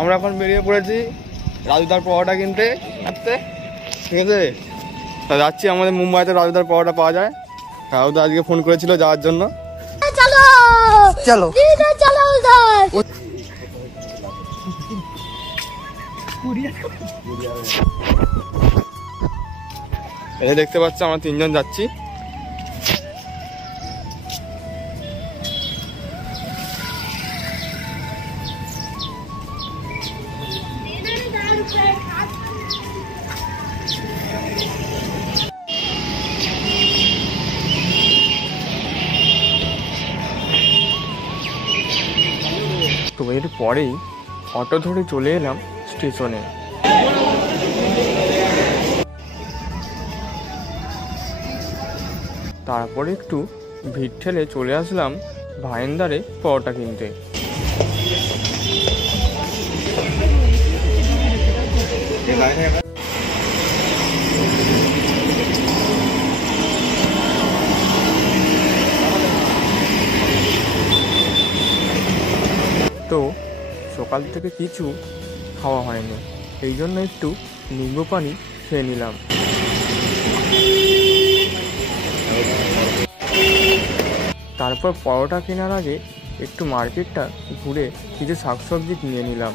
আমরা এখন বেরিয়ে পড়েছি রাজুদার পরোটা কিনতে, ঠিক আছে। তা যাচ্ছি, আমাদের মুম্বাইতে রাজুদার পরোটা পাওয়া যায়। রাজুদা আজকে ফোন করেছিল যাওয়ার জন্য। চলো চলো চলো এই দেখতে পাচ্ছ আমরা তিনজন যাচ্ছি। তো এর পরেই অটো ধরে চলে এলাম স্টেশনে। তারপরে একটু ভিড় ঠেলে চলে আসলাম ভাইন্দারে পরোটা কিনতে। তো সকাল থেকে কিছু খাওয়া হয়নি, এই জন্য একটু নিম্বু পানি খেয়ে নিলাম। তারপর পরোটা কেনার আগে একটু মার্কেটটা ঘুরে কিছু শাকসবজি কিনে নিলাম।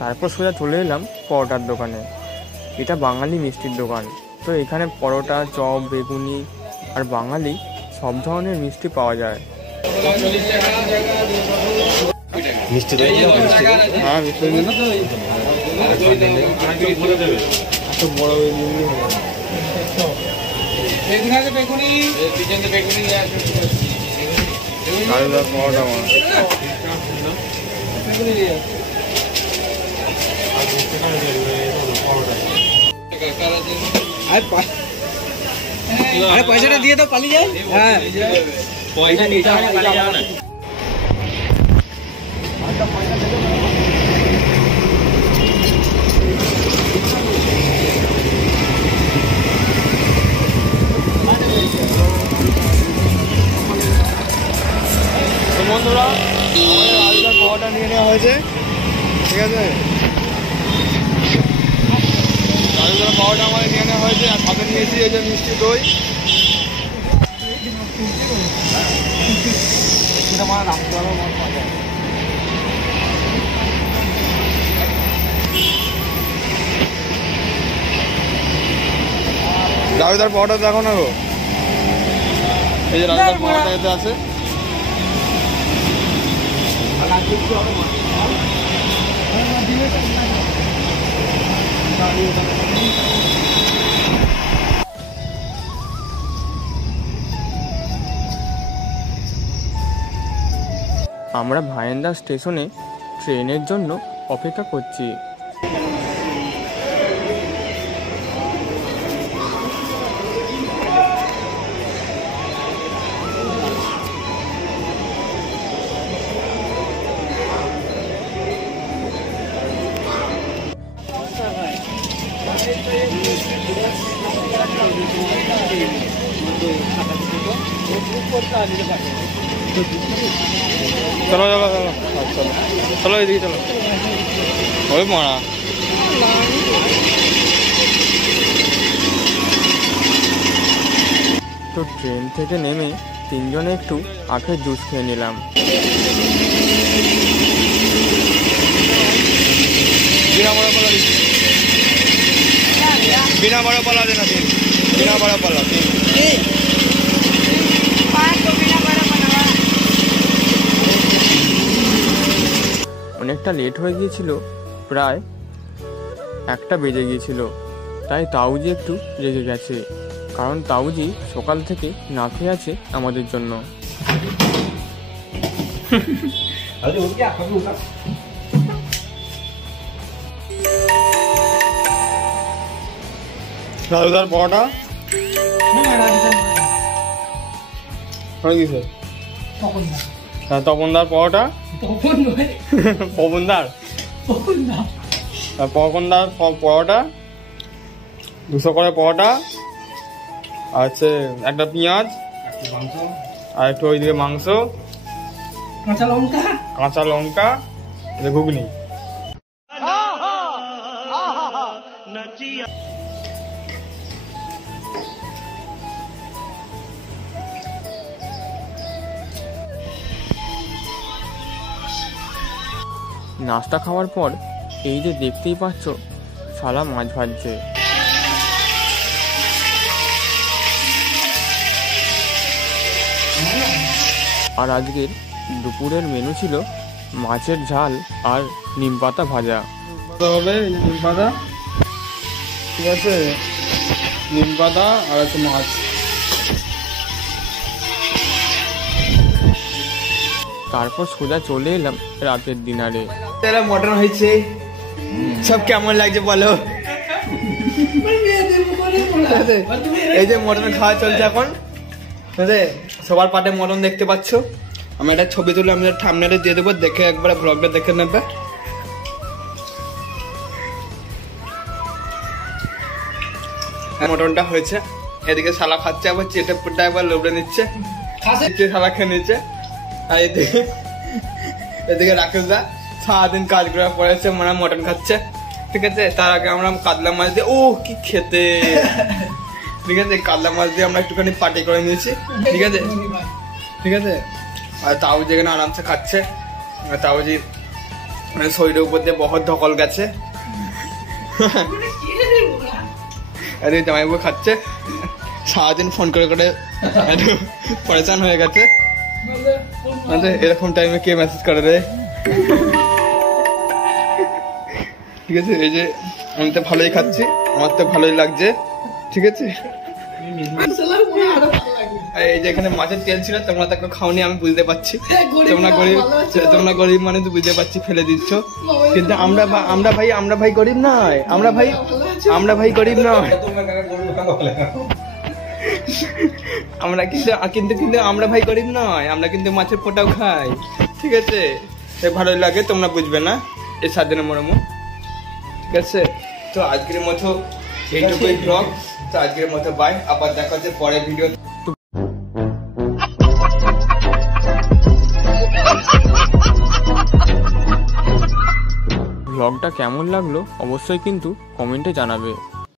তারপর সোজা চলে এলাম পরোটার দোকানে। এটা বাঙালি মিষ্টির দোকান। তো এখানে পরোটা, চপ, বেগুনি আর বাঙালি সব ধরনের মিষ্টি পাওয়া যায়। হ্যাঁ, अरे पैसा दिए तो पाली जाए। हाँ पैसा नीचा पाली जाए ना। তো বন্ধুরা, আমাদের পরোটা নিয়ে নেওয়া হয়েছে, ঠিক আছে। রাজুদার পরোটা আমাদের নিয়ে নেওয়া হয়েছে, আর সাথে নিয়েছি এই যে মিষ্টি দই। রাজুদার পরোটা দেখো না গো, এই যে রাজুদার পরোটা এতে আছে। আমরা ভাইন্দা স্টেশনে ট্রেনের জন্য অপেক্ষা করছি। चलो चलो चलो चलो चलो এদিকে চলো। ওই মারা তো ট্রেন থেকে নেমে তিনজনে একটু আখের জুস খেয়ে নিলাম। बिना बड़ा पला देना, बिना बड़ा पला। অনেকটা লেট হয়ে গিয়েছিল, প্রায় 1টা বেজে গিয়েছিল। তাই তাউজি একটু রেগে গেছে, কারণ তাউজি সকাল থেকে না খেয়ে আছে আমাদের জন্য। দাদুদার পরোটা তপনদার পরোটা পবনদার পবনদার পরোটা 200 করে পরোটা আর হচ্ছে একটা পেঁয়াজ আর একটু ওইদিকে মাংস কাঁচা লঙ্কা ঘুগনি। নাস্তা খাওয়ার পর এই যে দেখতেই পাচ্ছ শালা মাছ ভাজছে। আর আজকের দুপুরের মেনু ছিল মাছের ঝাল আর নিম পাতা ভাজা হবে। নিম পাতা ঠিক আছে, নিম পাতা আর একটু মাছ। তারপর সোজা চলে এলাম রাতের ডিনারে। মটন হয়েছে, সব কেমন লাগছে বলো। এই যে মটন খাওয়া চলছে এখন, সবার পাটে মটন দেখতে পাচ্ছ। আমি একটা ছবি তুলে আমি থাম্বনেলে দিয়ে দেবো, দেখে একবার ব্লগটা দেখে নেবে। মটনটা হয়েছে, এদিকে শালা খাচ্ছে, আবার চেটে পুটে একবার লোবড়ে নিচ্ছে, শালা খেয়ে নিচ্ছে। আর এদিকে রাকেশ দা সারাদিন কাজ করার পরে এসে মনে মটন খাচ্ছে, ঠিক আছে। তার আগে আমরা কাতলা মাছ দিয়ে, ও কি খেতে, ঠিক আছে, কাতলা মাছ দিয়ে আমরা একটুখানি পার্টি করে নিয়েছি, ঠিক আছে, ঠিক আছে। আর তাউজি এখানে আরামসে খাচ্ছে, তাউজি শরীরের উপর দিয়ে বহুত ধকল গেছে, জামাইবাবু খাচ্ছে, সারাদিন ফোন করে করে পরেশান হয়ে গেছে। এরকম টাইমে কে মেসেজ করে রে, ঠিক আছে। এই যে আমি তো ভালোই খাচ্ছি, আমার তো ভালোই লাগছে, ঠিক আছে। এই যে এখানে মাছের তেল ছিল, তোমরা তো খাওনি, আমি বুঝতে পারছি। তোমরা গরিব মানুষ, বুঝতে পারছি, ফেলে দিচ্ছ। কিন্তু আমরা ভাই গরিব নয়, আমরা ভাই গরিব নয়, আমরা কিন্তু আমরা ভাই গরিব নয়, আমরা কিন্তু মাছের পোটাও খাই, ঠিক আছে। ভালোই লাগে, তোমরা বুঝবে না এই সাতদিনের মরম, ঠিক আছে। তো আজকের মতো এইটুকুই ব্লগ, তো আজকের মতো বাই, আবার দেখা হচ্ছে পরের ভিডিও। ব্লগটা কেমন লাগলো অবশ্যই কিন্তু কমেন্টে জানাবে।